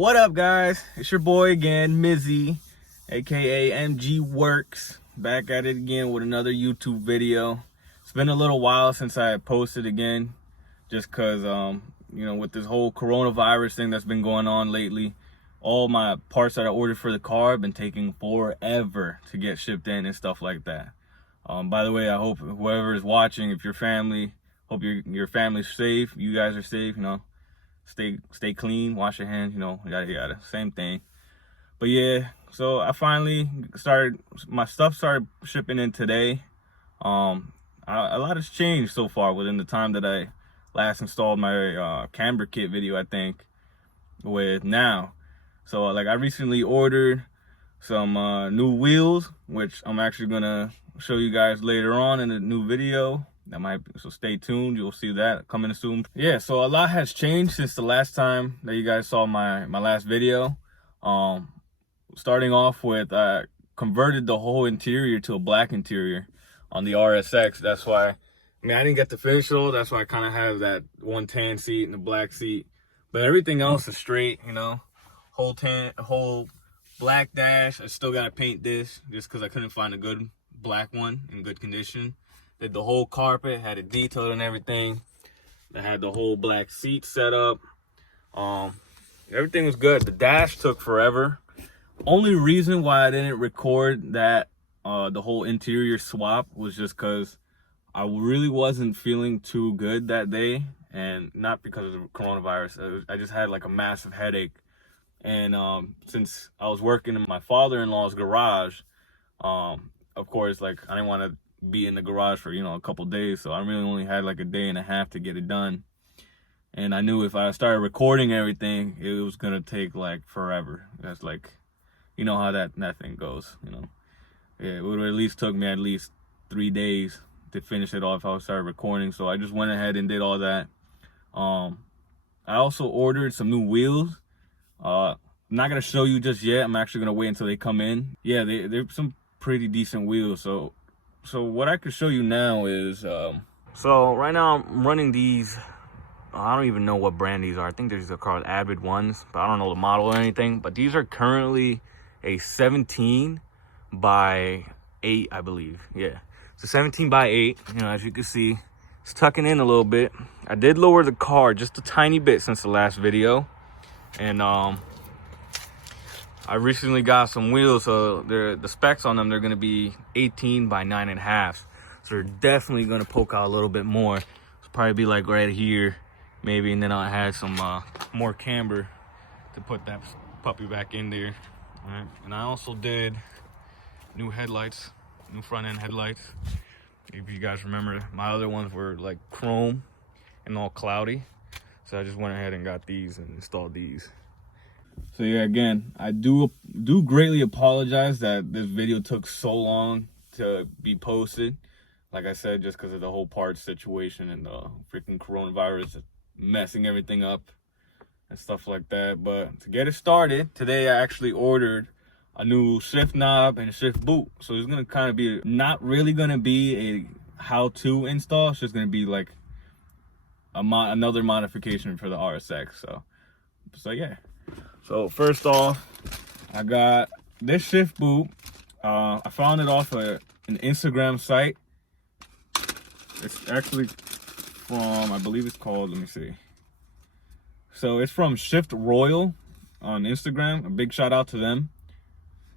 What up, guys? It's your boy again, Mizzy, aka MG Works, back at it again with another YouTube video. It's been a little while since I posted again, just cause with this whole coronavirus thing that's been going on lately, all my parts that I ordered for the car have been taking forever to get shipped in and stuff like that. By the way, I hope whoever is watching, if your family, hope your family's safe, you guys are safe, stay clean, wash your hands, yada yada, same thing. But yeah, so I finally my stuff started shipping in today. A lot has changed so far within the time that I last installed my camber kit video, I think, with now. So like I recently ordered some new wheels, which I'm actually gonna show you guys later on in the new video. So stay tuned, you'll see that coming soon. Yeah, so a lot has changed since the last time that you guys saw my last video. Starting off with, I converted the whole interior to a black interior on the RSX. That's why, I didn't get to finish it all. That's why I kind of have that one tan seat and a black seat. But everything else is straight, whole black dash. I still got to paint this just because I couldn't find a good black one in good condition. Did the whole carpet, had it detailed and everything. I had the whole black seat set up. Everything was good. The dash took forever. Only reason why I didn't record that the whole interior swap was just because I really wasn't feeling too good that day, and not because of the coronavirus. I just had like a massive headache, and since I was working in my father-in-law's garage, of course, like I didn't want to be in the garage for a couple days, so I really only had like a day and a half to get it done. And I knew if I started recording everything, it was gonna take like forever. That's like, how that thing goes. Yeah, it would at least took me at least 3 days to finish it off if I started recording. So I just went ahead and did all that. I also ordered some new wheels. I'm not gonna show you just yet. I'm actually gonna wait until they come in. Yeah, they're some pretty decent wheels. So what I could show you now is, so right now I'm running these, I don't even know what brand these are. I think they're called Avid ones, but I don't know the model or anything. But these are currently a 17 by 8, I believe. Yeah, it's a 17 by 8. As you can see, it's tucking in a little bit. I did lower the car just a tiny bit since the last video. And I recently got some wheels, so the specs on them, they're gonna be 18 by 9.5. So they're definitely gonna poke out a little bit more. It's probably be like right here, maybe, and then I'll add some more camber to put that puppy back in there. All right, and I also did new headlights, new front end headlights. If you guys remember, my other ones were like chrome and all cloudy, so I just went ahead and got these and installed these. So yeah, again, I do greatly apologize that this video took so long to be posted. Like I said, just because of the whole parts situation and the freaking coronavirus messing everything up and stuff like that. But to get it started, today I actually ordered a new shift knob and shift boot. So it's gonna kind of be, not really gonna be a how-to install. It's just gonna be like another modification for the RSX. So yeah. So first off, I got this shift boot. I found it off an Instagram site. It's actually from, I believe it's called, let me see. So it's from Shiftroyal on Instagram. A big shout out to them.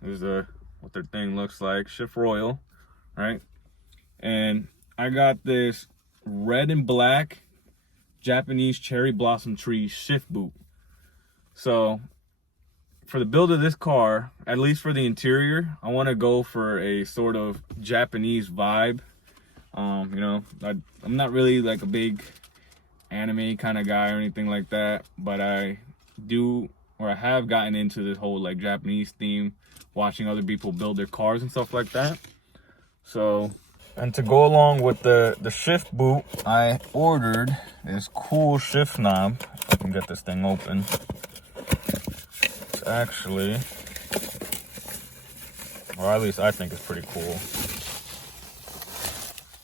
This is what their thing looks like, Shiftroyal, right? And I got this red and black Japanese cherry blossom tree shift boot. So for the build of this car, at least for the interior, I want to go for a sort of Japanese vibe. I'm not really like a big anime kind of guy or anything like that, but I have gotten into this whole like Japanese theme, watching other people build their cars and stuff like that. So, and to go along with the shift boot, I ordered this cool shift knob. If I can get this thing open. Actually, or at least I think it's pretty cool.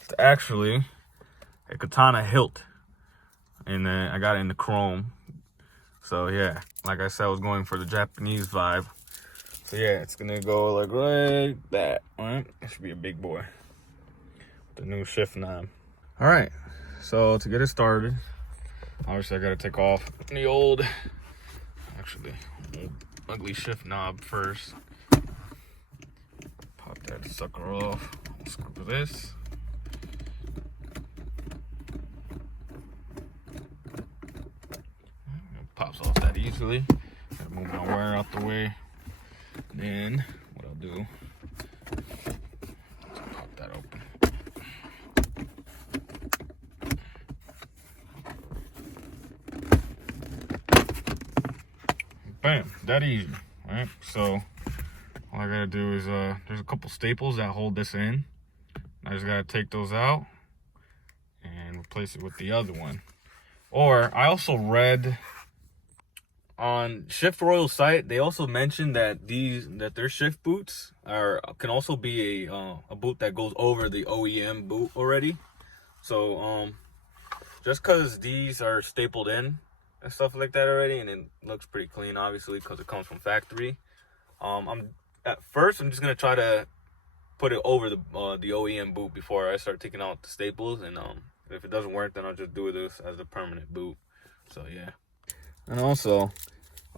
It's actually a katana hilt, and I got it in the chrome. So yeah, like I said, I was going for the Japanese vibe. So yeah, it's gonna go like that. All right, it should be a big boy. The new shift knob. All right, so to get it started, obviously I gotta take off the old ugly shift knob first. Pop that sucker off. Screw this. It pops off that easily. Gotta move my wire out the way. Then what I'll do is pop that open. Bam, that easy. All right, so all I gotta do is there's a couple staples that hold this in. I just gotta take those out and replace it with the other one. Or I also read on Shiftroyal's site, they also mentioned that their shift boots can also be a boot that goes over the OEM boot already. So just because these are stapled in and stuff like that already, and it looks pretty clean, obviously, because it comes from factory. At first, I'm just gonna try to put it over the OEM boot before I start taking out the staples, and if it doesn't work, then I'll just do this as a permanent boot. So yeah. And also,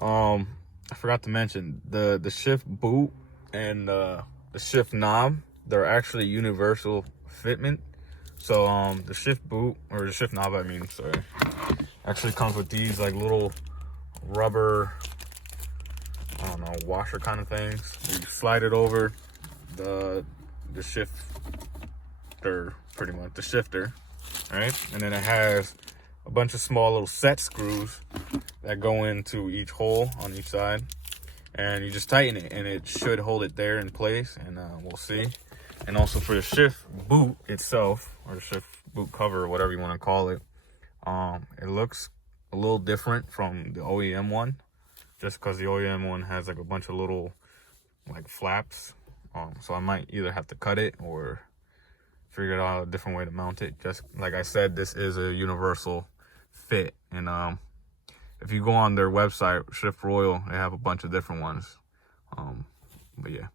I forgot to mention the shift boot and the shift knob, they're actually universal fitment. So the shift boot, or the shift knob, I mean, sorry, actually comes with these like little rubber, I don't know, washer kind of things. You slide it over the shifter, pretty much the shifter, right? And then it has a bunch of small little set screws that go into each hole on each side, and you just tighten it and it should hold it there in place, and we'll see. And also for the shift boot itself, or the shift boot cover, or whatever you want to call it, it looks a little different from the OEM one, just because the OEM one has like a bunch of little like flaps. So I might either have to cut it or figure out a different way to mount it. Just like I said, this is a universal fit, and if you go on their website, Shiftroyal, they have a bunch of different ones. But yeah.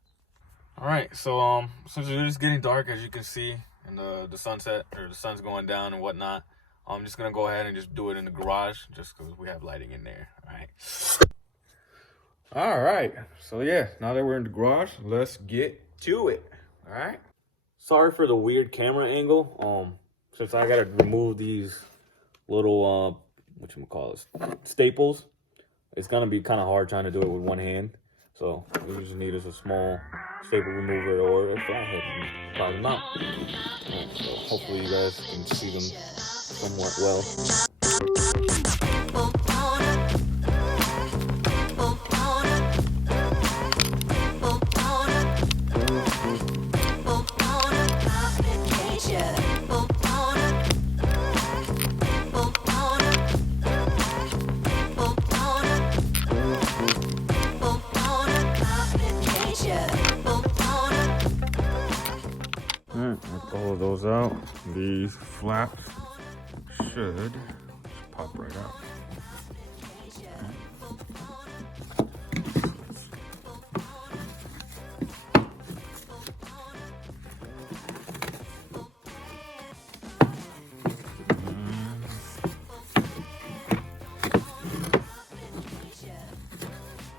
All right, so since it is getting dark, as you can see, and the sunset, or the sun's going down and whatnot, I'm just gonna go ahead and just do it in the garage, just because we have lighting in there. All right, so yeah, now that we're in the garage, let's get to it. All right. Sorry for the weird camera angle. Since I gotta remove these little staples, it's gonna be kind of hard trying to do it with one hand. So what you just need is a small staple remover or a flathead and pry them out. Right, so hopefully you guys can see them somewhat well. With all of those out, these flaps should just pop right out.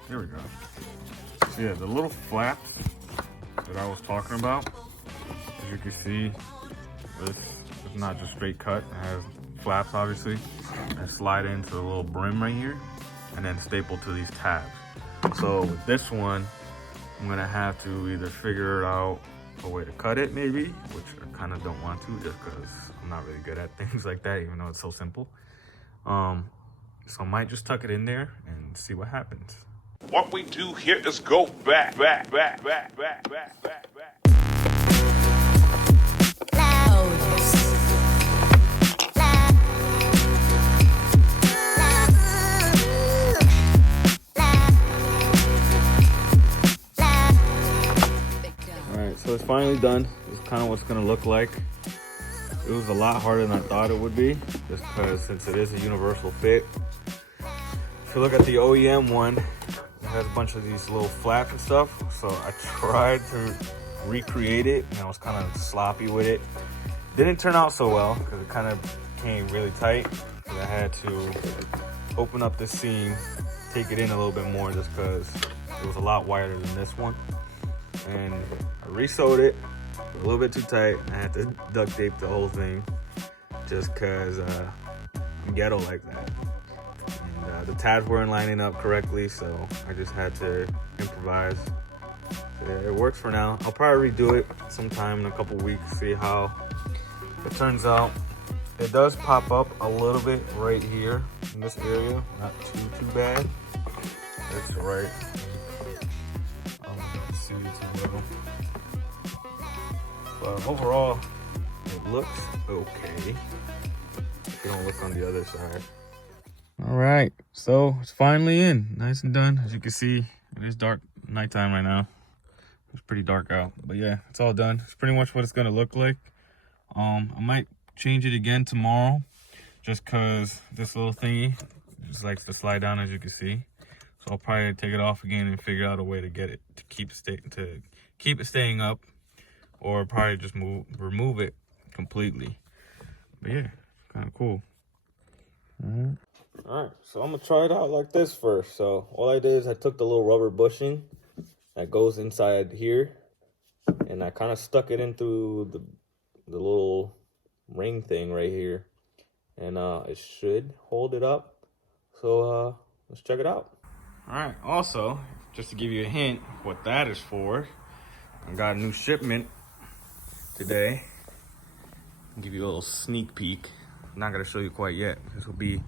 There we go. So yeah, the little flaps that I was talking about, as you can see, this is not just straight cut. It has flaps, obviously, and slide into the little brim right here, and then staple to these tabs. So with this one, I'm gonna have to either figure out a way to cut it, maybe, which I kind of don't want to, just because I'm not really good at things like that, even though it's so simple. So I might just tuck it in there and see what happens. What we do here is go back. Alright, so it's finally done. This is kind of what it's going to look like. It was a lot harder than I thought it would be, just because since it is a universal fit, I you look at the OEM one, it has a bunch of these little flaps and stuff. So I tried to recreate it, and I was kind of sloppy with it. Didn't turn out so well because it kind of came really tight. I had to open up this seam, take it in a little bit more just because it was a lot wider than this one. And I re-sewed it a little bit too tight. I had to duct tape the whole thing just because I'm ghetto like that. And the tabs weren't lining up correctly, so I just had to improvise. So yeah, it works for now. I'll probably redo it sometime in a couple weeks, see how it turns out. It does pop up a little bit right here in this area, not too bad. It's right. See too well. But overall, it looks okay. If you don't look on the other side. All right, so it's finally in, nice and done. As you can see, it is dark nighttime right now. It's pretty dark out, but yeah, it's all done. It's pretty much what it's gonna look like. I might change it again tomorrow, just cause this little thingy just likes to slide down, as you can see. So I'll probably take it off again and figure out a way to get it to keep it staying up, or probably just remove it completely. But yeah, kind of cool. All right, so I'm gonna try it out like this first. So all I did is I took the little rubber bushing that goes inside here, and I kind of stuck it in through the little ring thing right here, and it should hold it up. So let's check it out. All right, also, just to give you a hint of what that is for, I got a new shipment today. I'll give you a little sneak peek. I'm not gonna show you quite yet. This will be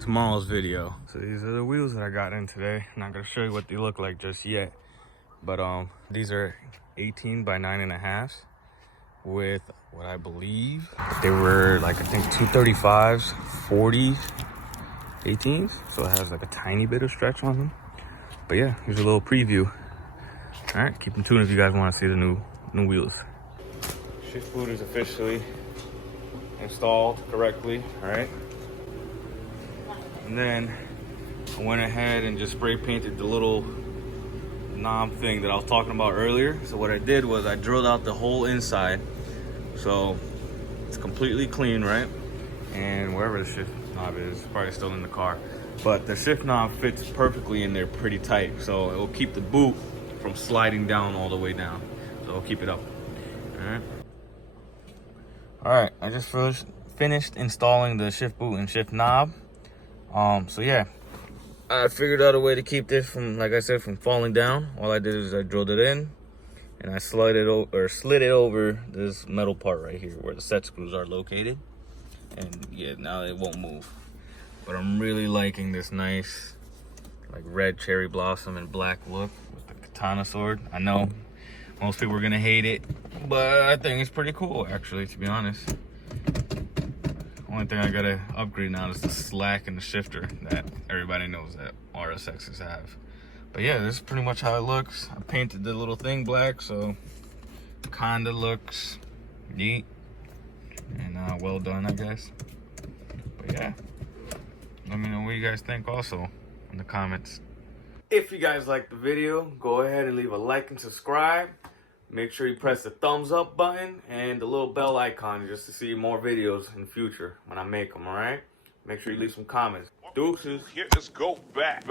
tomorrow's video. So these are the wheels that I got in today. I'm not gonna show you what they look like just yet, but these are 18 by 9.5 with what I believe they were like, I think 235s, 40s, 18s. So it has like a tiny bit of stretch on them. But yeah, here's a little preview. All right, keep them tuned if you guys want to see the new wheels. Shift boot is officially installed correctly. All right. And then I went ahead and just spray painted the little knob thing that I was talking about earlier. So what I did was I drilled out the whole inside. So it's completely clean, right? And wherever the shift knob is, probably still in the car. But the shift knob fits perfectly in there pretty tight. So it will keep the boot from sliding down all the way down. So it'll keep it up. All right, I just finished installing the shift boot and shift knob. So yeah, I figured out a way to keep this from, like I said, from falling down. All I did is I drilled it in, and I slid it over this metal part right here where the set screws are located. And yeah, now it won't move. But I'm really liking this nice, like, red cherry blossom and black look with the katana sword. I know most people are gonna hate it, but I think it's pretty cool, actually, to be honest. Only thing I gotta upgrade now is the slack and the shifter that everybody knows that RSXs have. But yeah, this is pretty much how it looks. I painted the little thing black, so kinda looks neat and well done, I guess. But yeah, let me know what you guys think also in the comments. If you guys liked the video, go ahead and leave a like and subscribe. Make sure you press the thumbs up button and the little bell icon just to see more videos in the future when I make them, all right? Make sure you leave some comments. Deuces. Here is go back.